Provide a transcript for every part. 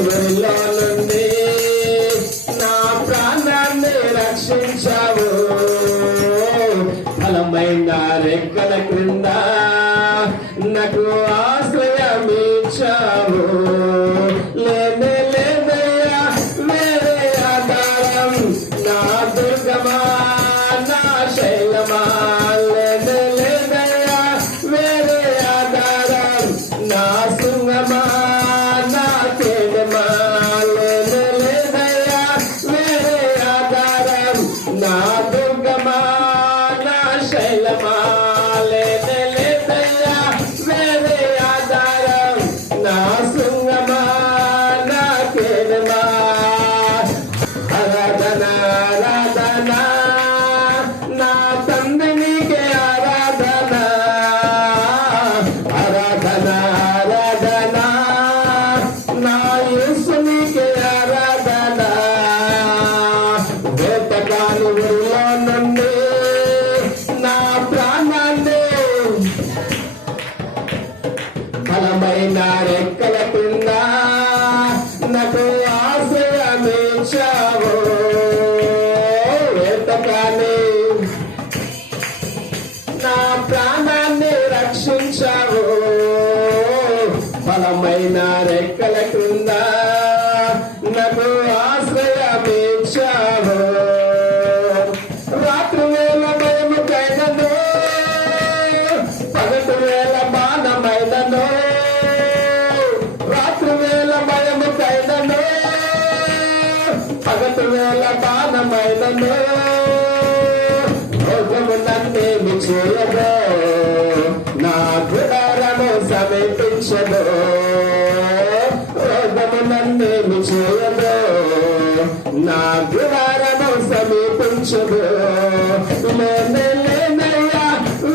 ఊరిలో నుండి నా ప్రాణాన్ని రక్షించావు. బలమైన రెక్కల క్రింద నాకు ఆశ్రయమిచ్చావు. లేనే లేదయ్యా వేరే ఆధారం, నా దుర్గమా నా శైలమా. లేనే లేదయ్యా వేరే ఆధారం, నా శృంగమా నా కేడమా. లేనే లేదయ్యా వేరే ఆధారం, నా దుర్గమా నా శైలమా. లేనే లేదయ్యా వేరే ఆధారం, నా శృంగమా నా కేడమా. ఆరాధన ఆరాధన నా తండ్రి నీకే ఆరాధన. ఆరాధన ఆరాధన నా యేసు నీకే ఆరాధన. వేటగాని ఊరిలో నుండి నా ప్రాణాన్ని బలమైన రెక్కల కింద నాకు ఆశ్రయమిచ్చావు. వేటగాని నా ప్రాణాన్ని రక్షించావు. బలమైన రెక్కల కింద నాకు ఆశ్రయమిచ్చావు. రాత్రి వేళ భయముకైనను, పగటి వేళ బాణమైనను. రాత్రి వేళ భయముకైనను, పగటి వేళ బాణమైనను. రోగము నన్నేమి చేయదో, నా గుడారము సమీపించదు. రోగము నన్నేమి చేయదో, నా గుడారము సమీపించదు. లేనే లేనయ్యా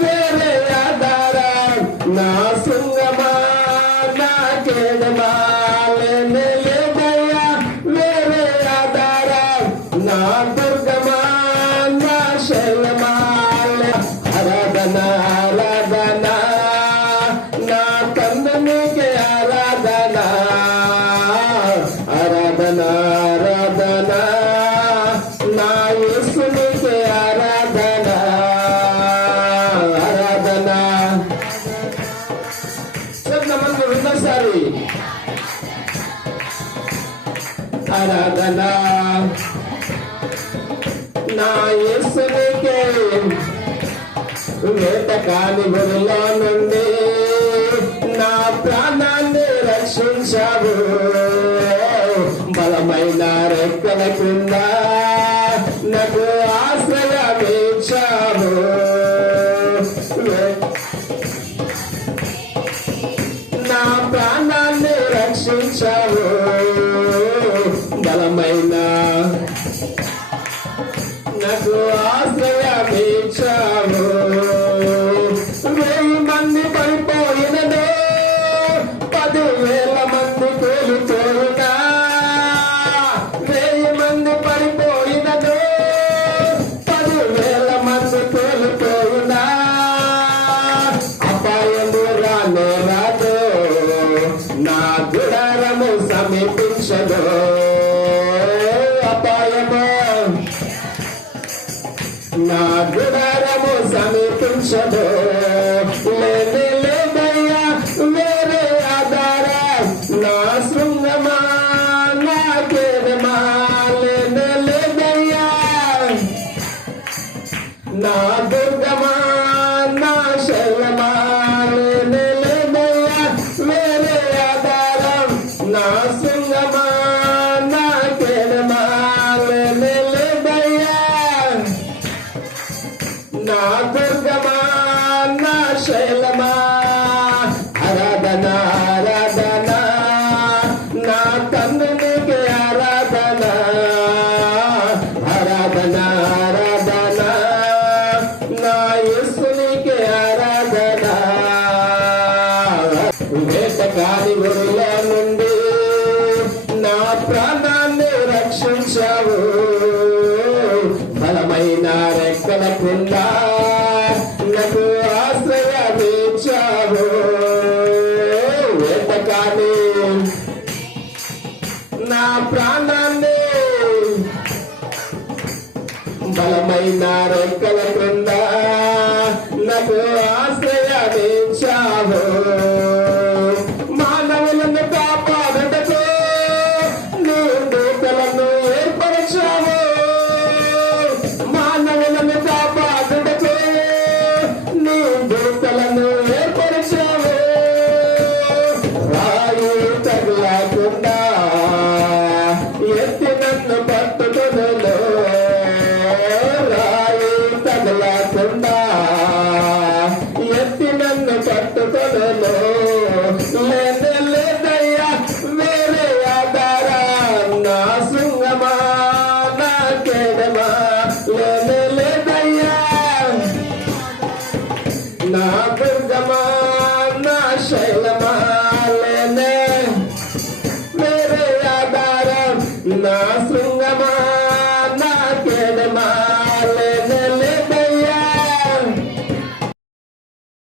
వేరే ఆధారం, నా శృంగమా నా కేడమా. లేనే లేదయ్యా వేరే ఆధారం, నా దుర్గమా నా శైలమా. ఆరాధన ఆరాధన నా తండ్రి నీకే ఆరాధన. ఆరాధన ఆరాధన నా యేసు నీకే ఆరాధన. ఆరాధన చెప్తామని రెండోసారి. ఆరాధన నా యేసు నీకే. వేటగాని ఊరిలో నుండి నా ప్రాణాన్ని రక్షించావు. బలమైన రెక్కల కింద నాకు ఆశ్రయమిచ్చావు. నా ప్రాణాన్ని రక్షించావు. బలమైన నాకు ఆశ్రయమిచ్చావు. 1000 మంది పడిపోయినదో, 10,000 మంది కోలుకోరుగా. 1000 మంది పడిపోయినదో, 10,000 మంది కోలుకోరుగా. అపాయము రానే రాదు, నా గుడారము సమీపించదు. అపాయము నా గుడారము సమీపించదు. లేనే లేదయ్యా వేరే ఆధారం, నా శృంగమా నా కేడమా. లేనే లేదయ్యా నా దుర్గమా నా శైలమా. లేనే లేదయ్యా వేరే ఆధారం, నా శృంగమా నా కేడమా. లేనే లేదయ్యా నా దుర్గమా నా శైలమా. ఆరాధన ఆరాధన నా తండ్రి నీకే ఆరాధన. ఆరాధన ఆరాధన నా యేసు నీకే ఆరాధన. వేటగాని ఊరిలో నుండి నా ప్రాణాన్ని రక్షించావు. బలమైన రెక్కల కింద నాకు ఆశ్రయమిచ్చావు. వేటగాని నా రెక్కల క్రింద నాకు ఆశ్రయమించావు. మానవులను కాపాడుటకు నీ దూతలను ఏర్పరచావు. మానవులను కాపాడుటకు నీ దూతలను ఏర్పరచావు. రాయి తగలకుండా ఎత్తి నన్ను పట్టుకొనులో. రాయి తగలకుండా ఎత్తి నన్ను పట్టుకొనులో. లేదయ్యా వేరే ఆధారం నా శృంగమా నా కేడమా. లేదయ్యా నా దుర్గమా నా శైలమా. వేరే ఆధారం నా